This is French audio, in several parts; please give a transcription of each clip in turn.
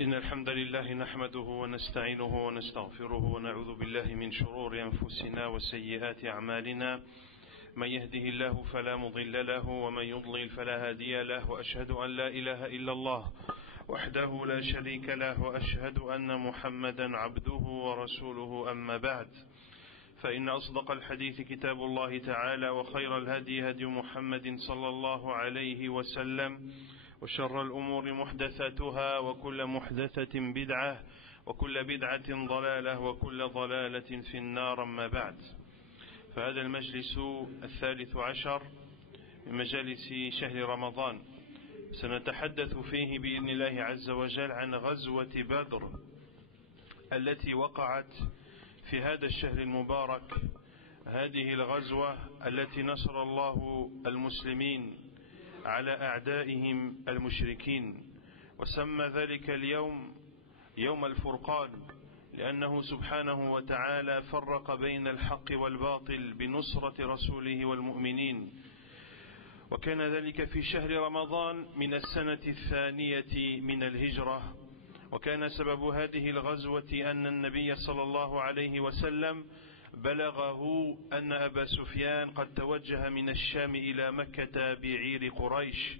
إن الحمد لله نحمده ونستعينه ونستغفره ونعوذ بالله من شرور أنفسنا وسيئات أعمالنا من يهده الله فلا مضل له ومن يضلل فلا هادي له وأشهد أن لا إله إلا الله وحده لا شريك له وأشهد أن محمدا عبده ورسوله أما بعد فإن أصدق الحديث كتاب الله تعالى وخير الهدي هدي محمد صلى الله عليه وسلم وشر الأمور محدثاتها وكل محدثة بدعة وكل بدعة ضلالة وكل ضلالة في النار أما بعد. فهذا المجلس الثالث عشر من مجالس شهر رمضان سنتحدث فيه بإذن الله عز وجل عن غزوة بدر التي وقعت في هذا الشهر المبارك. هذه الغزوة التي نصر الله المسلمين على أعدائهم المشركين، وسمى ذلك اليوم يوم الفرقان لأنه سبحانه وتعالى فرق بين الحق والباطل بنصرة رسوله والمؤمنين، وكان ذلك في شهر رمضان من السنة الثانية من الهجرة. وكان سبب هذه الغزوة أن النبي صلى الله عليه وسلم بلغه أن أبا سفيان قد توجه من الشام إلى مكة بعير قريش،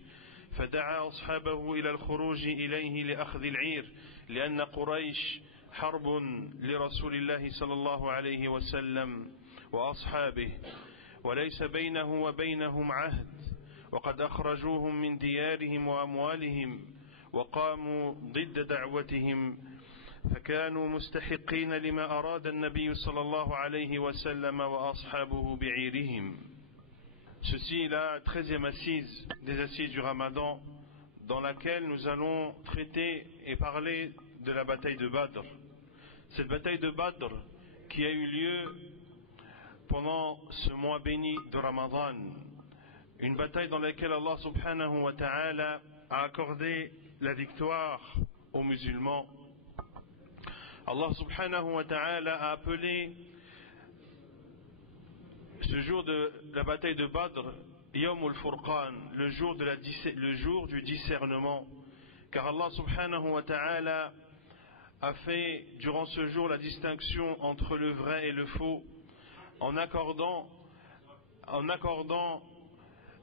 فدعا أصحابه إلى الخروج إليه لأخذ العير، لأن قريش حرب لرسول الله صلى الله عليه وسلم وأصحابه وليس بينه وبينهم عهد، وقد أخرجوهم من ديارهم وأموالهم وقاموا ضد دعوتهم، فكانوا مستحقين لما أراد النبي صلى الله عليه وسلم وأصحابه بعيرهم. Ceci est la 13e assise des assises du Ramadan, dans laquelle nous allons traiter et parler de la bataille de Badr. Cette bataille de Badr qui a eu lieu pendant ce mois béni de Ramadan, une bataille dans laquelle Allah subhanahu wa ta'ala a accordé la victoire aux musulmans. Allah subhanahu wa ta'ala a appelé ce jour de la bataille de Badr Yawm al-Furqan, le jour du discernement, car Allah subhanahu wa ta'ala a fait durant ce jour la distinction entre le vrai et le faux, en accordant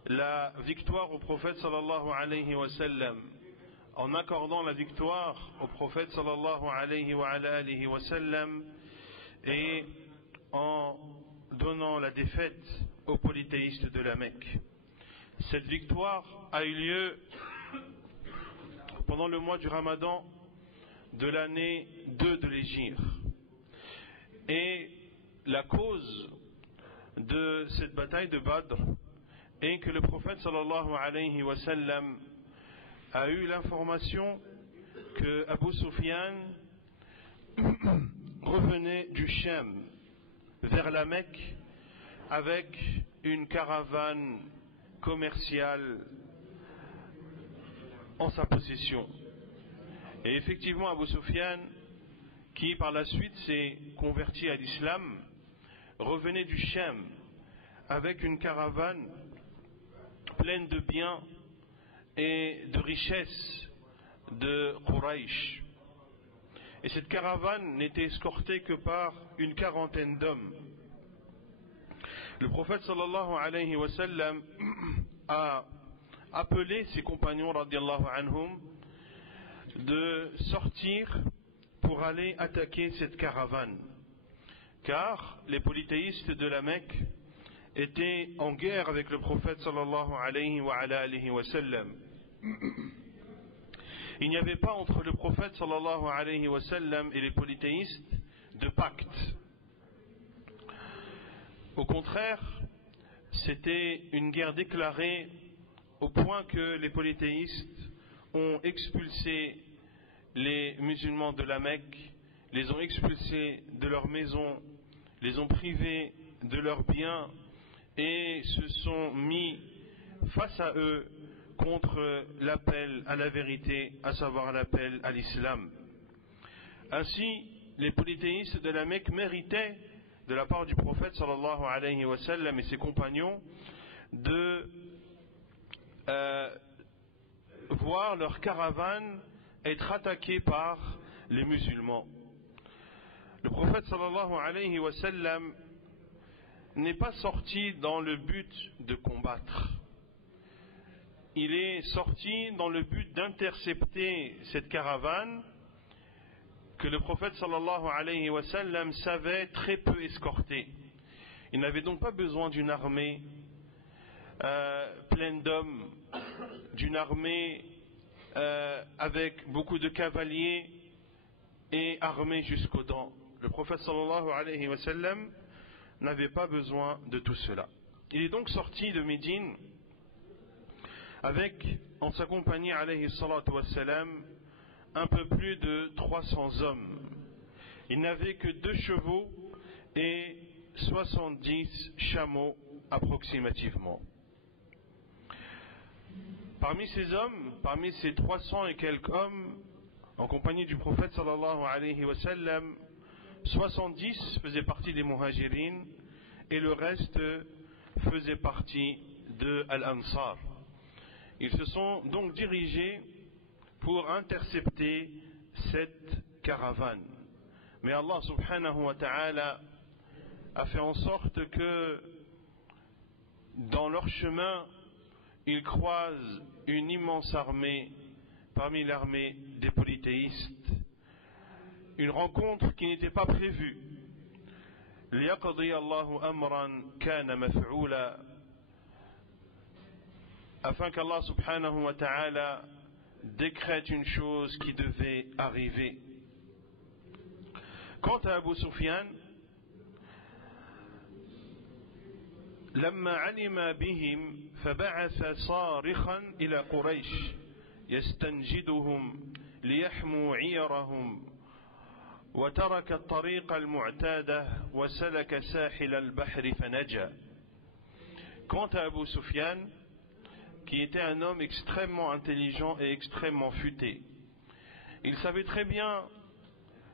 la victoire au prophète sallallahu alayhi wa sallam, en accordant la victoire au prophète sallallahu alayhi wa sallam, et en donnant la défaite aux polythéistes de la Mecque. Cette victoire a eu lieu pendant le mois du Ramadan de l'année 2 de l'Hégire. Et la cause de cette bataille de Badr est que le prophète sallallahu alayhi wa sallam a eu l'information que Abu Sufyan revenait du Sham vers la Mecque avec une caravane commerciale en sa possession. Et effectivement, Abu Sufyan, qui par la suite s'est converti à l'islam, revenait du Sham avec une caravane pleine de biens et de richesses de Quraysh. Et cette caravane n'était escortée que par une quarantaine d'hommes. Le prophète sallallahu alayhi wa sallam a appelé ses compagnons radiallahu anhum de sortir pour aller attaquer cette caravane, car les polythéistes de la Mecque étaient en guerre avec le prophète sallallahu alayhi wa sallam. Il n'y avait pas entre le prophète sallallahu alayhi wa sallam et les polythéistes de pacte. Au contraire, c'était une guerre déclarée au point que les polythéistes ont expulsé les musulmans de la Mecque, les ont expulsés de leurs maisons, les ont privés de leurs biens et se sont mis face à eux contre l'appel à la vérité, à savoir l'appel à l'islam. Ainsi, les polythéistes de la Mecque méritaient de la part du prophète sallallahu alayhi wa sallam et ses compagnons de voir leur caravane être attaqué par les musulmans. Le prophète sallallahu alayhi wa sallam n'est pas sorti dans le but de combattre. Il est sorti dans le but d'intercepter cette caravane que le prophète sallallahu alayhi wa sallam savait très peu escorter. Il n'avait donc pas besoin d'une armée pleine d'hommes, d'une armée avec beaucoup de cavaliers et armés jusqu'aux dents. Le prophète sallallahu alayhi wa sallam n'avait pas besoin de tout cela. Il est donc sorti de Médine avec, en sa compagnie alayhi salatu wa salam, un peu plus de 300 hommes. Il n'avait que 2 chevaux et 70 chameaux approximativement. Parmi ces hommes, parmi ces 300 et quelques hommes, en compagnie du prophète sallallahu alayhi wa sallam, 70 faisaient partie des muhajirines et le reste faisait partie de Al-Ansar. Ils se sont donc dirigés pour intercepter cette caravane. Mais Allah subhanahu wa ta'ala a fait en sorte que dans leur chemin, ils croisent une immense armée parmi l'armée des polythéistes. Une rencontre qui n'était pas prévue. لِيَقْضِيَ اللَّهُ أَمْرًا كَانَ مَفْعُولًا, afin qu'Allah subhanahu wa ta'ala décrète une chose qui devait arriver. Quant à Abu Sufyan, لما علم بهم فبعث صارخا إلى قريش يستنجدهم ليحموا عيرهم وترك الطريق المعتادة وسلك ساحل البحر فنجا. Quant à Abu Sufyan, qui était un homme extrêmement intelligent et extrêmement futé, il savait très bien,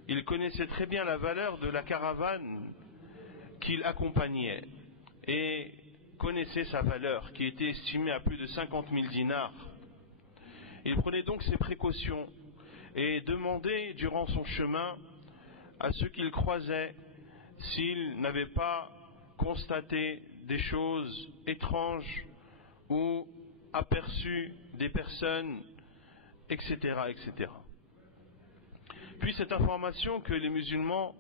il connaissait très bien la valeur de la caravane qu'il accompagnait et connaissait sa valeur qui était estimée à plus de 50 000 dinars. Il prenait donc ses précautions et demandait durant son chemin à ceux qu'il croisait s'ils n'avaient pas constaté des choses étranges ou aperçu des personnes, etc., etc. Puis cette information que les musulmans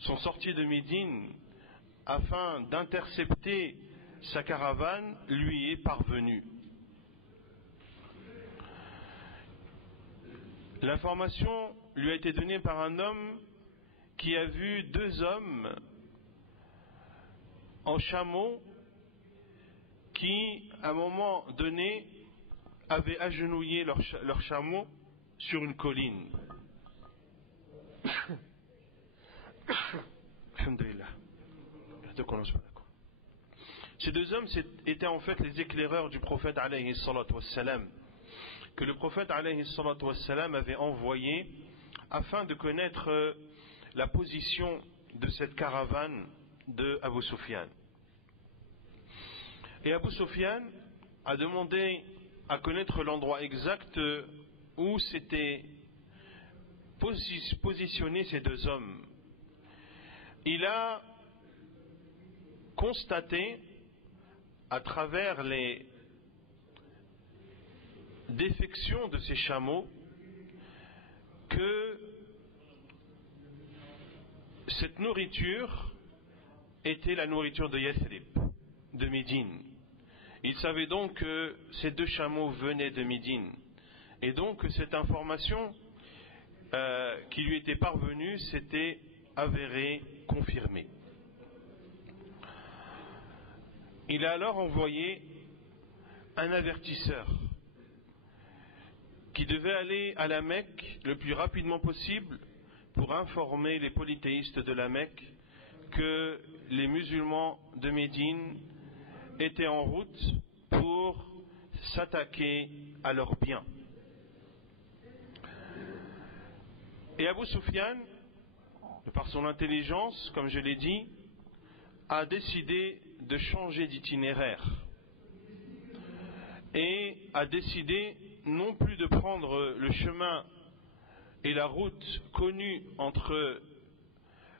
sont sortis de Médine afin d'intercepter sa caravane lui est parvenue. L'information lui a été donnée par un homme qui a vu 2 hommes en chameau qui, à un moment donné, avaient agenouillé leur chameau sur une colline. Alhamdulillah. Ces 2 hommes étaient en fait les éclaireurs du prophète alayhi salatu wassalam, que le prophète alayhi salatu wassalam avait envoyé afin de connaître la position de cette caravane de Abu Sufyan. Et Abu Sufyan a demandé à connaître l'endroit exact où s'étaient positionnés ces 2 hommes. Il a constaté à travers les défections de ces chameaux que cette nourriture était la nourriture de Yathrib, de Médine. Il savait donc que ces 2 chameaux venaient de Médine. Et donc cette information qui lui était parvenue s'était avérée confirmée. Il a alors envoyé un avertisseur qui devait aller à la Mecque le plus rapidement possible pour informer les polythéistes de la Mecque que les musulmans de Médine étaient en route pour s'attaquer à leurs biens. Et Abu Sufyan, par son intelligence, comme je l'ai dit, a décidé de changer d'itinéraire et a décidé non plus de prendre le chemin et la route connue entre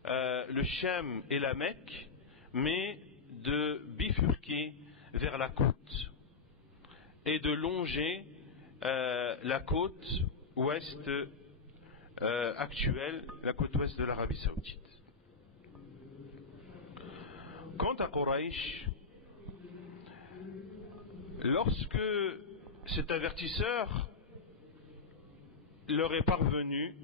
le Cham et la Mecque, mais de bifurquer vers la côte et de longer la côte ouest actuelle, la côte ouest de l'Arabie Saoudite. Quant à Quraysh, lorsque cet avertisseur leur est parvenu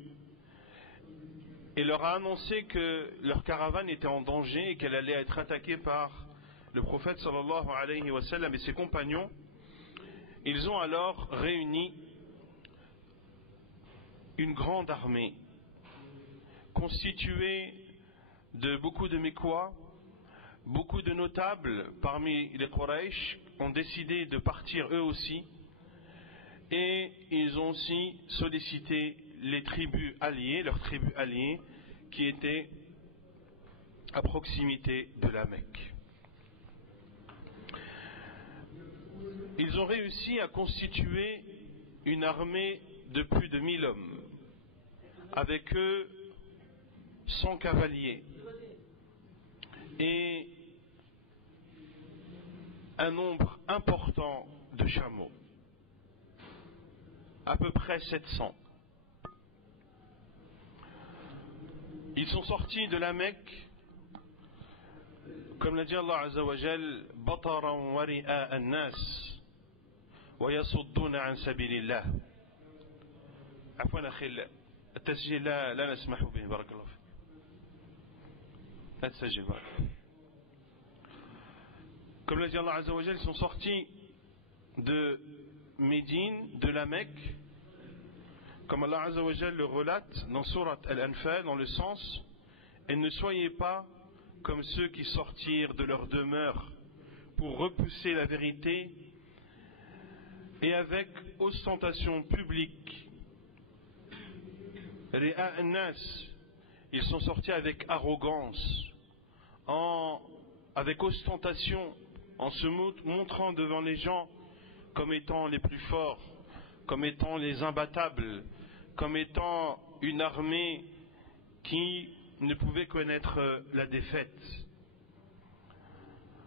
et leur a annoncé que leur caravane était en danger et qu'elle allait être attaquée par le prophète sallallahu alayhi wa sallam et ses compagnons, ils ont alors réuni une grande armée constituée de beaucoup de Mécois. Beaucoup de notables parmi les Quraysh ont décidé de partir eux aussi, et ils ont aussi sollicité les tribus alliées, leurs tribus alliées qui étaient à proximité de la Mecque. Ils ont réussi à constituer une armée de plus de 1000 hommes, avec eux 100 cavaliers et un nombre important de chameaux, à peu près 700. Ils sont sortis de la Mecque, comme l'a dit Allah Azza wa Jal, bataran wa ri'a an-nas wa yasudduna an sabilillah. عفوا أخي التسجيل لا نسمح به بارك الله فيك. لا تسجل بارك الله. Comme l'a dit Allah Azza wa Jal, ils sont sortis de Médine, de la Mecque, comme Allah Azza wa Jal le relate dans Surat Al-Anfal, dans le sens: et ne soyez pas comme ceux qui sortirent de leur demeure pour repousser la vérité et avec ostentation publique. Ri'a an-nas, ils sont sortis avec arrogance, avec ostentation, en se montrant devant les gens comme étant les plus forts, comme étant les imbattables, comme étant une armée qui ne pouvait connaître la défaite.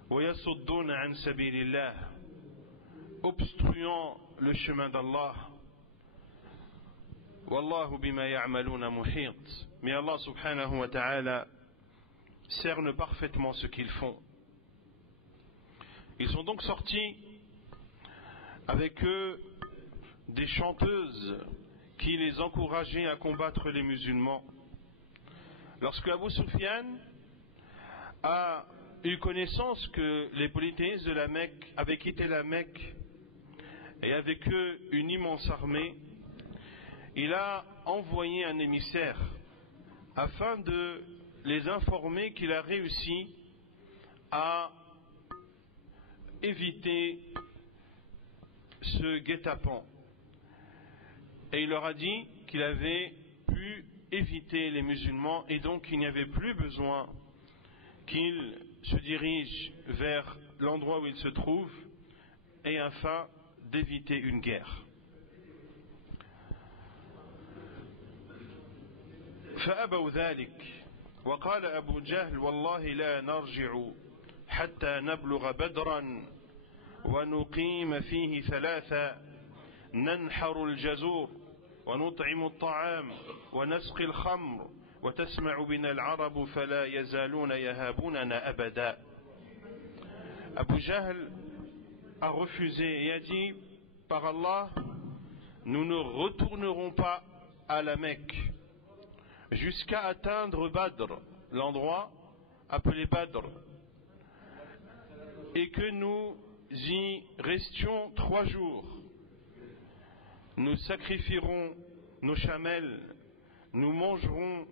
وَيَصُدُّونَ عَنْ سَبِيلِ اللَّهِ, obstruant le chemin d'Allah. وَاللَّهُ بِمَا يَعْمَلُونَ مُحِيطٌ, mais Allah subhanahu wa ta'ala cerne parfaitement ce qu'ils font. Ils sont donc sortis avec eux des chanteuses qui les encourageaient à combattre les musulmans. Lorsque Abu Sufyan a eu connaissance que les polythéistes de la Mecque avaient quitté la Mecque et avec eux une immense armée, il a envoyé un émissaire afin de les informer qu'il a réussi à éviter ce guet-apens. Et il leur a dit qu'il avait pu éviter les musulmans et donc il n'y avait plus besoin qu'ils se dirigent vers l'endroit où ils se trouvent et afin d'éviter une guerre. فأبوا ذلك وقال أبو جهل والله لا نرجع حتى نبلغ بدرا ونقيم فيه ثلاثة ننحر الجزور ونطعم الطعام ونسقي الخمر وتسمع بنا العرب فلا يزالون يهابوننا أبدا. Abu Jahl a refusé et a dit: par Allah, nous ne retournerons pas à la Mecque jusqu'à atteindre Badr, l'endroit appelé Badr, et que nous y restions 3 jours. Nous sacrifierons nos chamelles, nous mangerons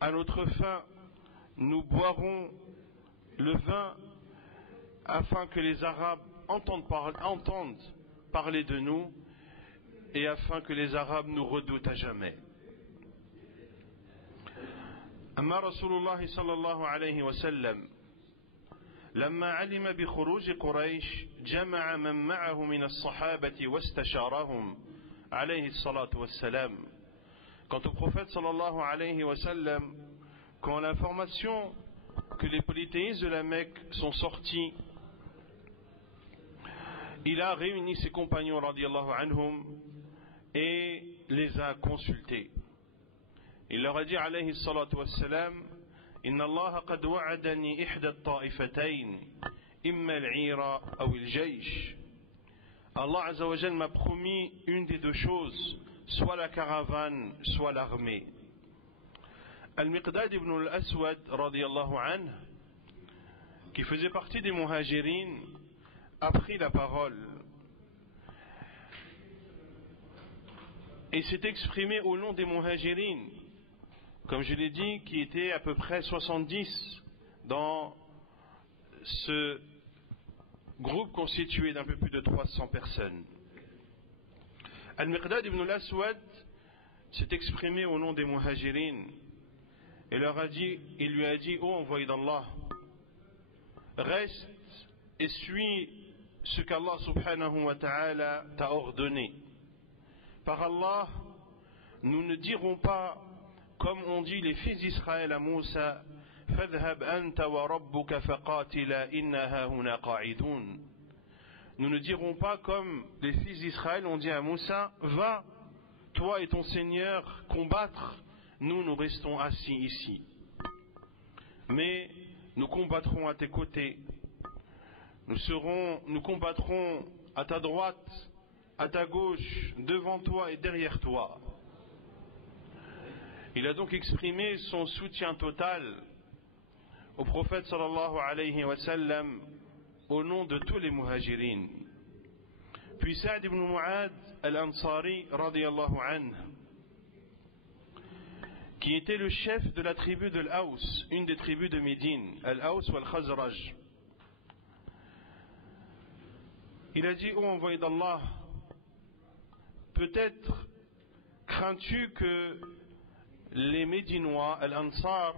à notre faim, nous boirons le vin afin que les Arabes entendent parler de nous et afin que les Arabes nous redoutent à jamais. أما رسول الله صلى الله عليه وسلم لما علم بخروج قريش جمع من معه من الصحابة واستشارهم عليه الصلاة والسلام Quant au prophète sallallahu alayhi wa sallam, quand l'information que les polythéistes de la Mecque sont sortis, il a réuni ses compagnons radiyallahu anhum et les a consultés. Il leur a dit alayhi salatu wassalam: Inna Allah qad wa'adani ihda at-ta'ifatayn, imma al-'ira aw al-jaysh. Allah azza wa jalla m'a promis une des deux choses, soit la caravane, soit l'armée. Al-Miqdad ibn al-Aswad radiyallahu anhu, qui faisait partie des muhajirin, a pris la parole et s'est exprimé au nom des muhajirin, comme je l'ai dit, qui étaient à peu près 70 dans ce groupe constitué d'un peu plus de 300 personnes. Al-Miqdad ibn al-Aswad s'est exprimé au nom des muhajirin et il lui a dit: ô envoyé d'Allah, reste et suis ce qu'Allah subhanahu wa ta'ala t'a ordonné. Par Allah, nous ne dirons pas comme ont dit les fils d'Israël à Moussa: fadhhab anta wa rabbuka faqatila inna hahuna qa'idun. Nous ne dirons pas comme les fils d'Israël ont dit à Moussa: va, toi et ton Seigneur, combattre, nous restons assis ici. Mais nous combattrons à tes côtés, nous combattrons à ta droite, à ta gauche, devant toi et derrière toi. Il a donc exprimé son soutien total au prophète sallallahu alayhi wa sallam au nom de tous les muhajirin. Puis Sa'd ibn Mu'ad al-Ansari radiyallahu anhu, qui était le chef de la tribu de l'Aws, une des tribus de Médine, al-Aws ou al-Khazraj, il a dit: ô envoyé d'Allah, peut-être crains-tu que les Médinois, al-Ansar,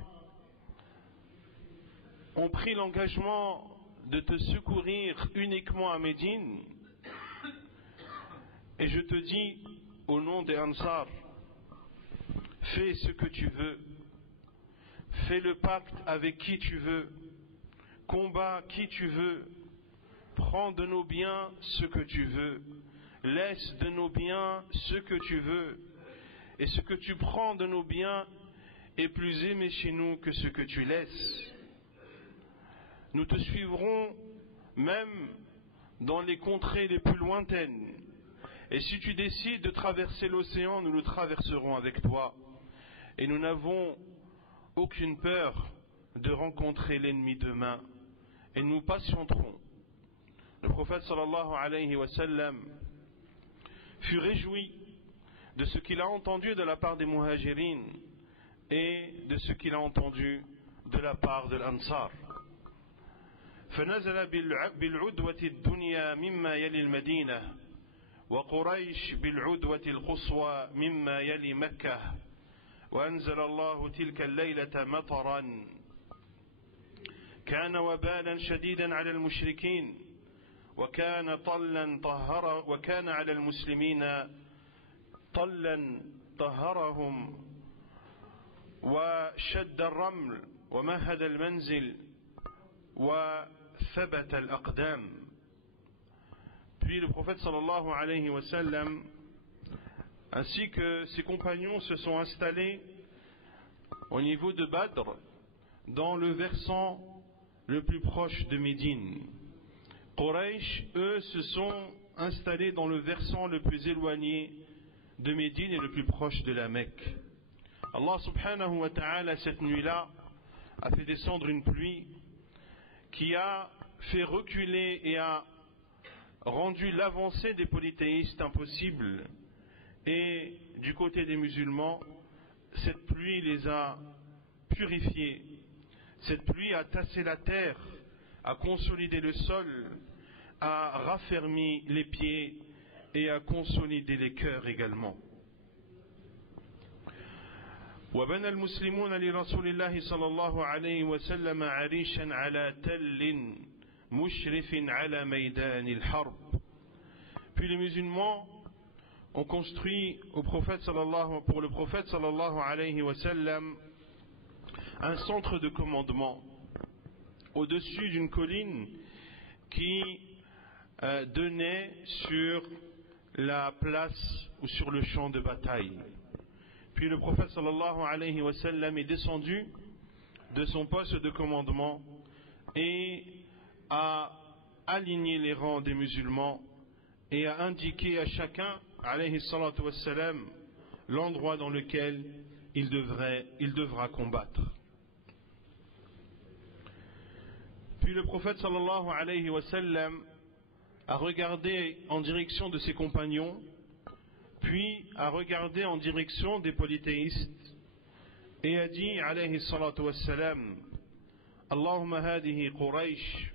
ont pris l'engagement de te secourir uniquement à Médine? Et je te dis au nom des Ansar, fais ce que tu veux, fais le pacte avec qui tu veux, combat qui tu veux, prends de nos biens ce que tu veux, laisse de nos biens ce que tu veux, et ce que tu prends de nos biens est plus aimé chez nous que ce que tu laisses. Nous te suivrons même dans les contrées les plus lointaines, et si tu décides de traverser l'océan, nous le traverserons avec toi, et nous n'avons aucune peur de rencontrer l'ennemi demain, et nous patienterons. Le prophète sallallahu alayhi wa sallam fut réjoui de ce qu'il a entendu de la part des muhajirin et de ce qu'il a entendu de la part de l'Ansar. فنزل بالعدوة الدنيا مما يلي المدينة وقريش بالعدوة القصوى مما يلي مكة وأنزل الله تلك الليلة مطرا كان وبالا شديدا على المشركين وكان على المسلمين طلا طهرهم وشد الرمل ومهد المنزل وثبت الأقدام. Puis le prophète sallallahu alayhi wa sallam ainsi que ses compagnons se sont installés au niveau de Badr, dans le versant le plus proche de Médine. Quraysh, eux, se sont installés dans le versant le plus éloigné de Médine et le plus proche de la Mecque. Allah subhanahu wa ta'ala, cette nuit-là, a fait descendre une pluie qui a fait reculer et a rendu l'avancée des polythéistes impossible. Et du côté des musulmans, cette pluie les a purifiés. Cette pluie a tassé la terre, a consolidé le sol, a raffermi les pieds et a consolidé les cœurs également. وبنى المسلمون لرسول الله صلى الله عليه وسلم عريشا على تل مشرف على ميدان الحرب. Puis les musulmans ont construit pour le prophète sallallahu alayhi wa sallam un centre de commandement au-dessus d'une colline qui donnait sur la place ou sur le champ de bataille. Puis le prophète sallallahu alayhi wa sallam est descendu de son poste de commandement et a aligné les rangs des musulmans et a indiqué à chacun alayhi salatu wa sallam l'endroit dans lequel il devra combattre. Puis le prophète sallallahu alayhi wa sallam a regardé en direction de ses compagnons, puis a regardé en direction des polythéistes et a dit alayhi salatu wa sallam: Allahumma hadihi Quraysh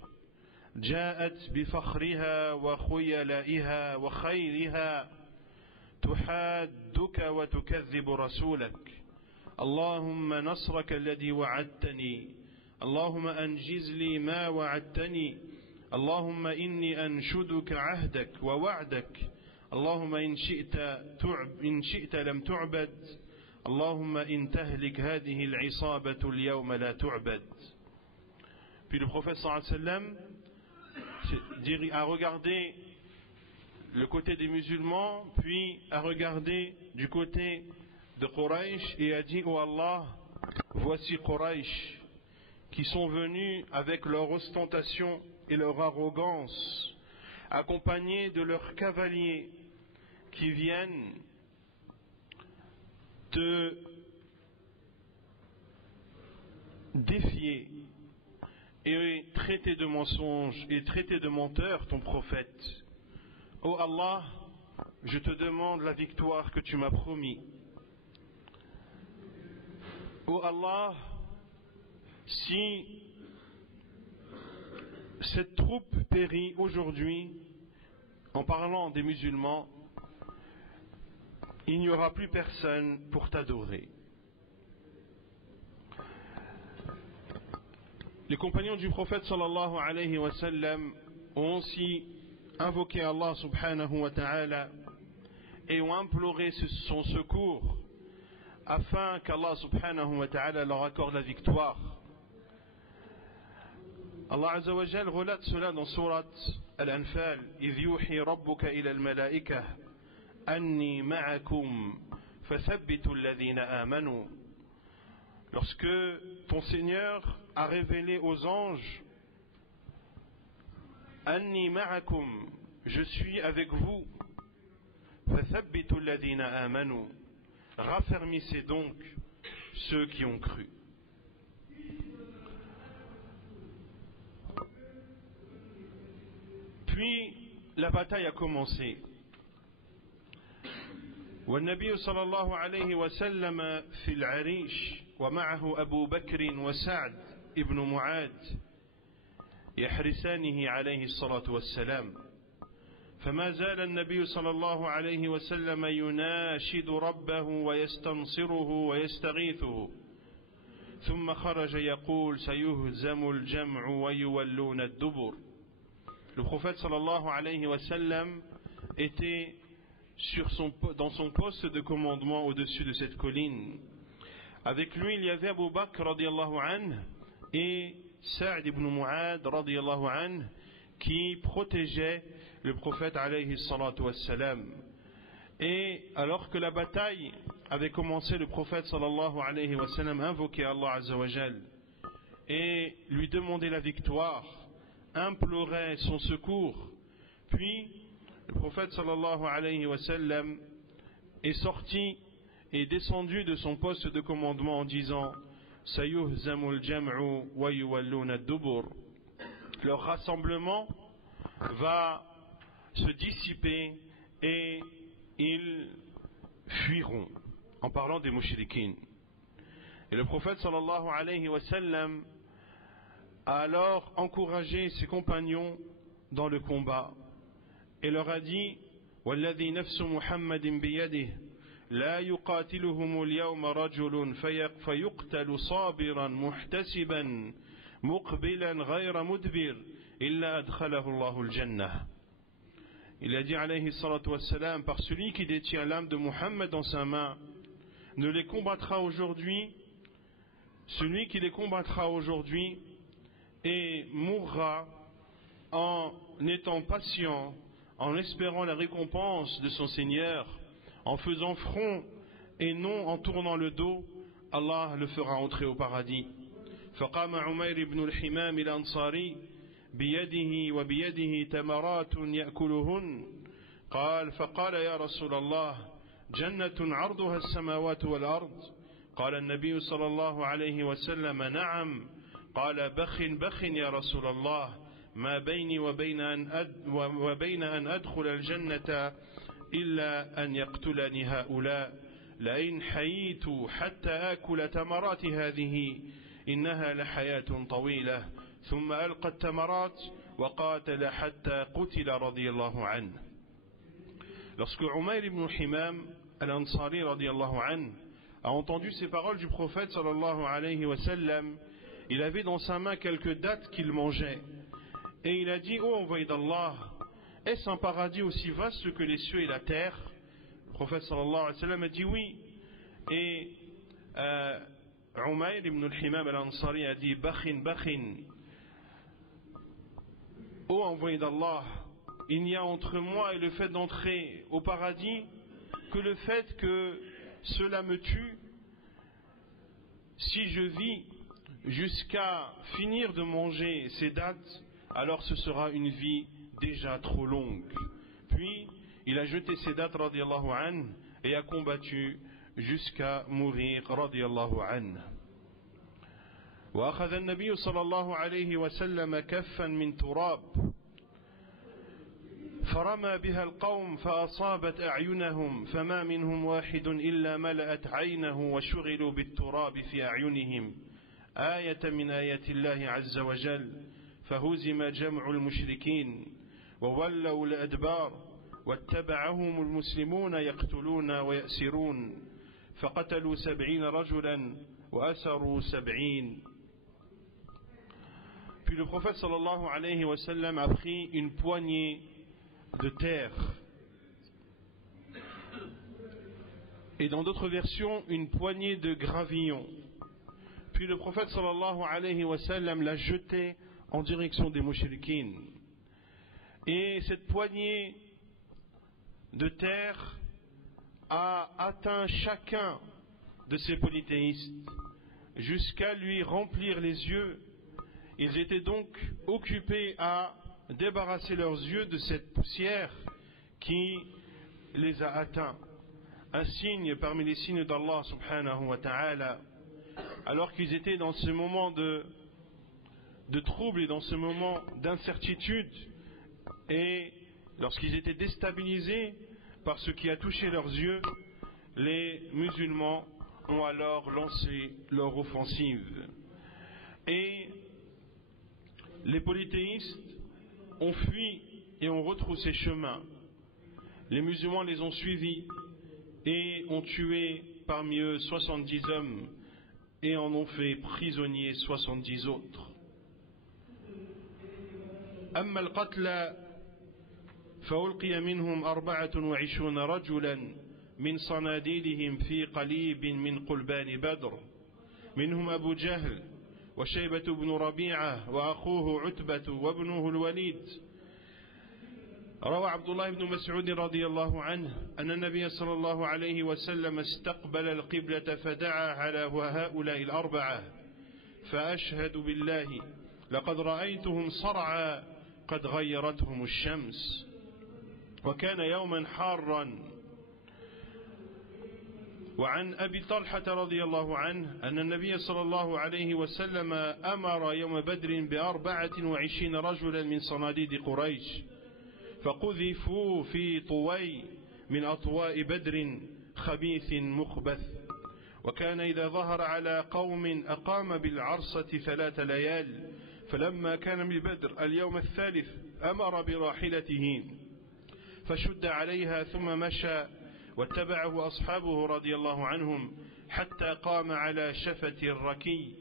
جاءت بفخرها وخيلائها وخيرها تحادك وتكذب رسولك اللهم نصرك الذي وعدتني اللهم أنجز لي ما وعدتني اللهم إني أنشدك عهدك ووعدك اللهم إن شئت لم تعبد اللهم إن تهلك هذه العصابة اليوم لا تعبد. Puis le prophète sallallahu alayhi wa sallam a regardé le côté des musulmans, puis a regardé du côté de Quraysh et a dit: Oh Allah, voici Quraysh qui sont venus avec leur ostentation et leur arrogance, accompagnés de leurs cavaliers qui viennent te défier et traiter de mensonge et traiter de menteur ton prophète. Oh Allah, je te demande la victoire que tu m'as promis. Oh Allah, si cette troupe périt aujourd'hui en parlant des musulmans, il n'y aura plus personne pour t'adorer. Les compagnons du prophète sallallahu alayhi wa sallam ont aussi invoqué Allah subhanahu wa ta'ala et ont imploré son secours afin qu'Allah subhanahu wa ta'ala leur accorde la victoire. Allah azza wa jal relate cela dans surat Al-Anfal: إذ يوحي ربك إلى الملائكة أني معكم فثبتوا الذين آمنوا. Lorsque ton Seigneur a révélé aux anges: Anni ma'akum, je suis avec vous. Fathabbitu alladhina amanu, raffermissez donc ceux qui ont cru. Puis la bataille a commencé. والنبي صلى الله عليه وسلم في العريش ومعه أبو بكر وسعد ابن معاذ يحرسانه عليه الصلاة والسلام فما زال النبي صلى الله عليه وسلم يناشد ربه ويستنصره ويستغيثه ثم خرج يقول سيهزم الجمع ويولون الدبر. Le prophète صلى الله عليه وسلم était dans son poste de commandement au-dessus de cette colline. Avec lui, il y avait Abu Bakr radiallahu anhu et Sa'd ibn Mu'ad radiallahu anhu qui protégeaient le prophète alayhi salatu wassalam. Et alors que la bataille avait commencé, le prophète sallallahu alayhi wa sallam invoquait Allah azza wa jal et lui demandait la victoire, implorait son secours. Puis le prophète sallallahu alayhi wa sallam est sorti et descendu de son poste de commandement en disant: Sayuhzamul jam'u wa yuwalluna ad-dubur. Leur rassemblement va se dissiper et ils fuiront, en parlant des mushrikines. Et le prophète sallallahu alayhi wa sallam a alors encouragé ses compagnons dans le combat et leur a dit: Walladhi nafsu Muhammadin biyadihi la yuqatiluhum al-yawma rajulun fayuqtalu sabiran muhtasiban muqbilan ghayra mudbir illa adkhalahu Allahu al-jannah. il a dit alayhi salatu wassalam, par celui qui détient l'âme de Muhammad dans sa main, ne les combattra aujourd'hui, celui qui les combattra aujourd'hui et mourra en étant patient, en espérant la récompense de son Seigneur, en faisant front et non en tournant le dos, Allah le fera entrer au paradis. فقام عمير بن الحمام الأنصاري بيده وبيده تمرات يأكلهن قال فقال يا رسول الله جنة عرضها السماوات والأرض قال النبي صلى الله عليه وسلم نعم قال بخ بخ يا رسول الله ما بيني وبين أن أدخل الجنة إلا أن يقتلني هؤلاء لئن حييت حتى آكل تمرات هذه إنها لحياة طويلة ثم ألقى التمرات وقاتل حتى قتل رضي الله عنه. Lorsque Umayr ibn Himam al-Ansari radiyallahu anhu a entendu ces paroles du prophète sallallahu alayhi wa sallam, il avait dans sa main quelques dattes qu'il mangeait et il a dit: ô envoyé d'Allah, est-ce un paradis aussi vaste que les cieux et la terre? Le prophète sallallahu alayhi wa sallam a dit oui. Et Umayr ibn al-Himam al-Ansari a dit: Bakhin, Bakhin, ô envoyé d'Allah, il n'y a entre moi et le fait d'entrer au paradis que le fait que cela me tue. Si je vis jusqu'à finir de manger ces dattes, alors ce sera une vie déjà trop longue. Puis il a jeté ses dattes radiyallahu anhu et a combattu jusqu'à mourir radiyallahu anhu. وأخذ النبي صلى الله عليه وسلم كفا من تراب فرمى بها القوم فأصابت أعينهم فما منهم واحد إلا ملأت عينه وشغلوا بالتراب في أعينهم آية من آيات الله عز وجل فهزم جمع المشركين وولوا الأدبار واتبعهم المسلمون يقتلون ويأسرون فقتلوا 70 رجلا وأسروا 70. Puis le prophète sallallahu alayhi wa sallam a pris une poignée de terre et dans d'autres versions une poignée de gravillon. Puis le prophète sallallahu alayhi wa sallam l'a jeté en direction des mouchriquines. Et cette poignée de terre a atteint chacun de ces polythéistes jusqu'à lui remplir les yeux. Ils étaient donc occupés à débarrasser leurs yeux de cette poussière qui les a atteints. Un signe parmi les signes d'Allah subhanahu wa ta'ala, alors qu'ils étaient dans ce moment de trouble et dans ce moment d'incertitude, et lorsqu'ils étaient déstabilisés par ce qui a touché leurs yeux, les musulmans ont alors lancé leur offensive. Et les polythéistes ont fui et ont retroussé chemin. Les musulmans les ont suivis et ont tué parmi eux 70 hommes et en ont fait prisonniers 70 autres. أما القتلى فألقي منهم 24 رجلا من صناديدهم في قليب من قلبان بدر منهم أبو جهل وشيبة بن ربيعة وأخوه عتبة وابنه الوليد. روى عبد الله بن مسعود رضي الله عنه أن النبي صلى الله عليه وسلم استقبل القبلة فدعا على هؤلاء 4 فأشهد بالله لقد رأيتهم صرعى قد غيرتهم الشمس وكان يوما حارا. وعن أبي طلحة رضي الله عنه أن النبي صلى الله عليه وسلم أمر يوم بدر 24 رجلا من صناديد قريش فقذفوا في طوي من أطواء بدر خبيث مخبث. وكان إذا ظهر على قوم أقام بالعرصة 3 ليال فلما كان من بدر اليوم الثالث أمر براحلته فشد عليها ثم مشى واتبعه أصحابه رضي الله عنهم حتى قام على شفة الركي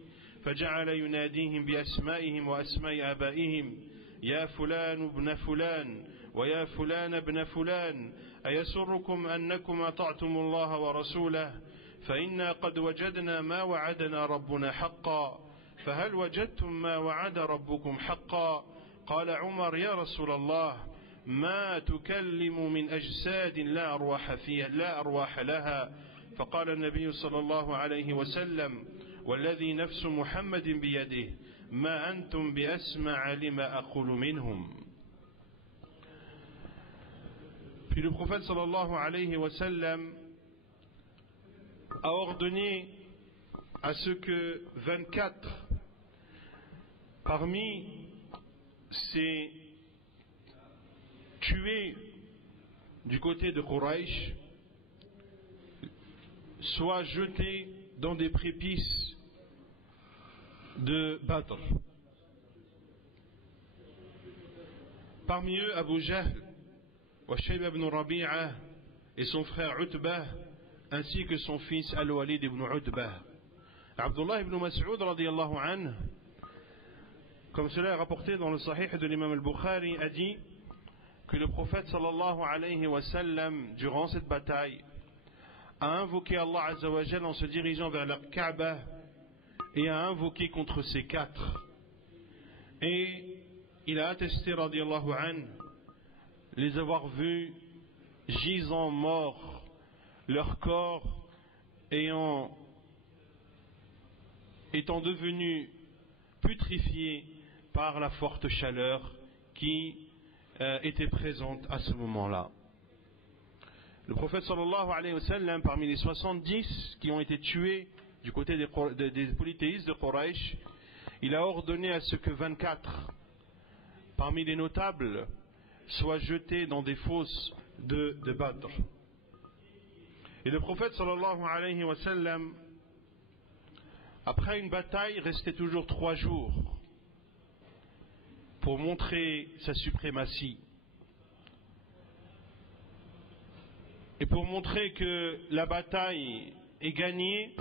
فجعل يناديهم بأسمائهم وأسماء آبائهم يا فلان ابن فلان ويا فلان ابن فلان أيسركم أنكم أطعتم الله ورسوله فإنا قد وجدنا ما وعدنا ربنا حقا فهل وجدتم ما وعد ربكم حقا قال عمر يا رسول الله ما تكلم من أجساد لا أرواح فيها لا أرواح لها فقال النبي صلى الله عليه وسلم والذي نفس محمد بيده ما أنتم بأسمع لما أقول منهم. Puis le prophète sallallahu alayhi wa sallam a ordonné à ce que 24 parmi ces tués du côté de Quraysh soient jetés dans des prépices de Badr. Parmi eux, Abu Jahl, Shayba ibn Rabi'a et son frère Utbah, ainsi que son fils Al-Walid ibn Utbah. Abdullah ibn Mas'ud radiyallahu anhu, comme cela est rapporté dans le Sahih de l'imam al-Bukhari, a dit que le prophète sallallahu alayhi wa sallam, durant cette bataille, a invoqué Allah Azza wa Jal en se dirigeant vers la Kaaba et a invoqué contre ces quatre. Et il a attesté radiyallahu anhu les avoir vus gisant morts, leur corps étant devenus putrifiés par la forte chaleur qui était présente à ce moment-là. Le prophète sallallahu alayhi wa sallam, parmi les 70 qui ont été tués du côté des polythéistes de Quraysh, il a ordonné à ce que 24 parmi les notables soient jetés dans des fosses de Badr. Et le prophète sallallahu alayhi wa sallam, après une bataille, restait toujours 3 jours pour montrer sa suprématie et pour montrer que la bataille est gagnée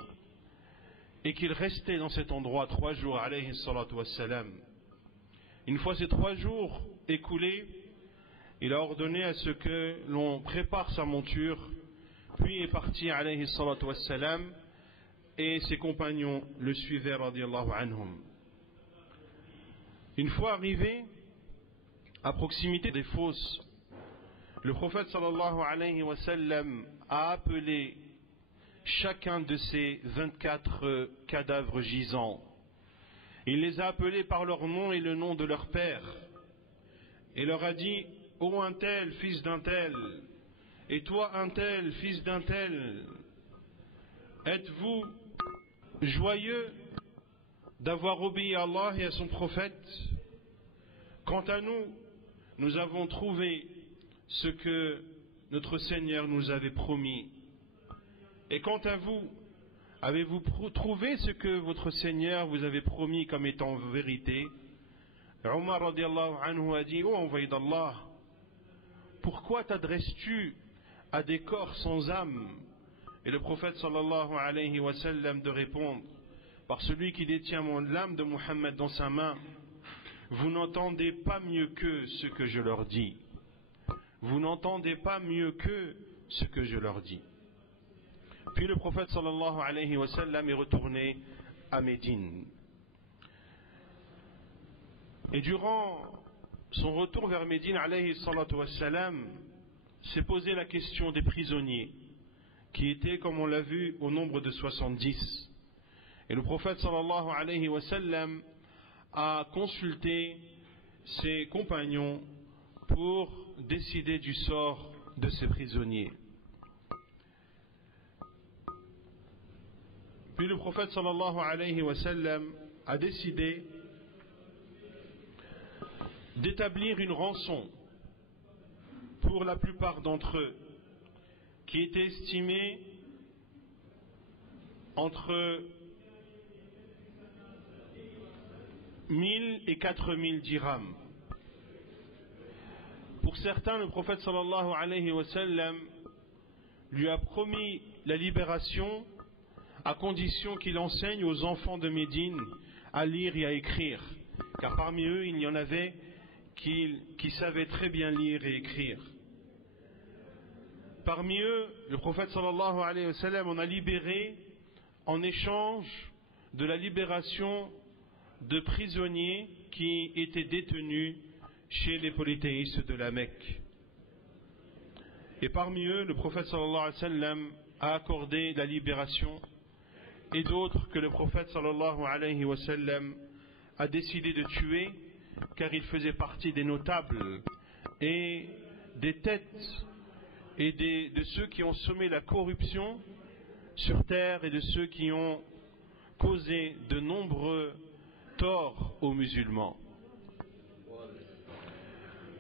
et qu'il restait dans cet endroit 3 jours alayhi salatu wassalam. Une fois ces 3 jours écoulés, il a ordonné à ce que l'on prépare sa monture, puis est parti alayhi salatu wassalam et ses compagnons le suivaient radiyallahu anhum. Une fois arrivé à proximité des fosses, le prophète sallallahu alayhi wa sallam a appelé chacun de ces 24 cadavres gisants. Il les a appelés par leur nom et le nom de leur père et leur a dit: ô un tel, fils d'un tel, et toi un tel, fils d'un tel, êtes-vous joyeux d'avoir obéi à Allah et à son prophète? Quant à nous, nous avons trouvé ce que notre Seigneur nous avait promis. Et quant à vous, avez-vous trouvé ce que votre Seigneur vous avait promis comme étant vérité? Omar radiallahu anhu a dit: ô envoyé d'Allah, pourquoi t'adresses-tu à des corps sans âme? Et le prophète sallallahu alayhi wa sallam de répondre: par celui qui détient l'âme de Muhammad dans sa main, vous n'entendez pas mieux que ce que je leur dis. Vous n'entendez pas mieux que ce que je leur dis. Puis le prophète sallallahu alayhi wa sallam est retourné à Médine. Et durant son retour vers Médine alayhi salatu wa sallam, s'est posé la question des prisonniers, qui étaient, comme on l'a vu, au nombre de 70. Et le prophète sallallahu alayhi wa sallam a consulté ses compagnons pour décider du sort de ces prisonniers. Puis le prophète sallallahu alayhi wa sallam a décidé d'établir une rançon pour la plupart d'entre eux, qui était estimée entre 1000 et 4000 dirhams. Pour certains, le prophète sallallahu alayhi wa sallam lui a promis la libération à condition qu'il enseigne aux enfants de Médine à lire et à écrire, car parmi eux il y en avait qui savaient très bien lire et écrire. Parmi eux, le prophète sallallahu alayhi wa sallam en a libéré en échange de la libération de prisonniers qui étaient détenus chez les polythéistes de la Mecque. Et parmi eux, le prophète sallallahu alayhi wa sallam a accordé la libération, et d'autres que le prophète sallallahu alayhi wa sallam a décidé de tuer, car ils faisaient partie des notables et des têtes et de ceux qui ont semé la corruption sur terre et de ceux qui ont causé de nombreux torts aux musulmans.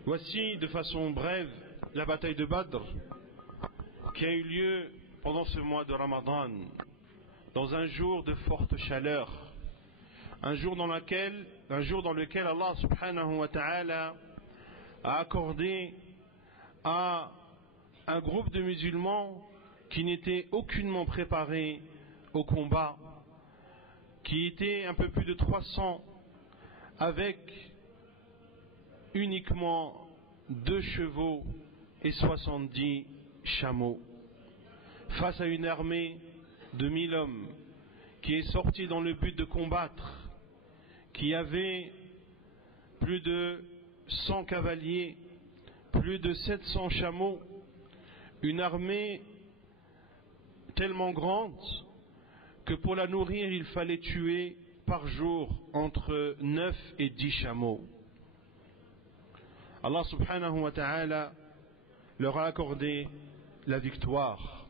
Voici de façon brève la bataille de Badr qui a eu lieu pendant ce mois de Ramadan, dans un jour de forte chaleur, un jour dans lequel Allah subhanahu wa ta'ala a accordé à un groupe de musulmans qui n'étaient aucunement préparés au combat, qui étaient un peu plus de 300, avec uniquement 2 chevaux et 70 chameaux, face à une armée de 1000 hommes qui est sortie dans le but de combattre, qui avait plus de 100 cavaliers, plus de 700 chameaux, une armée tellement grande que pour la nourrir il fallait tuer par jour entre 9 et 10 chameaux. Allah subhanahu wa ta'ala leur a accordé la victoire.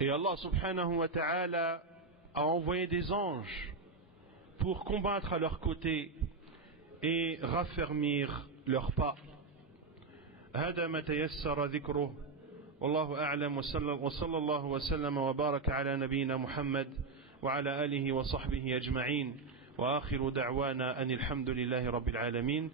Et Allah subhanahu wa ta'ala a envoyé des anges pour combattre à leur côté et raffermir leurs pas. هذا ما تيسر ذكره والله أعلم وصلى الله وسلم وبارك على نبينا محمد وعلى آله وصحبه أجمعين وآخر دعوانا أن الحمد لله رب العالمين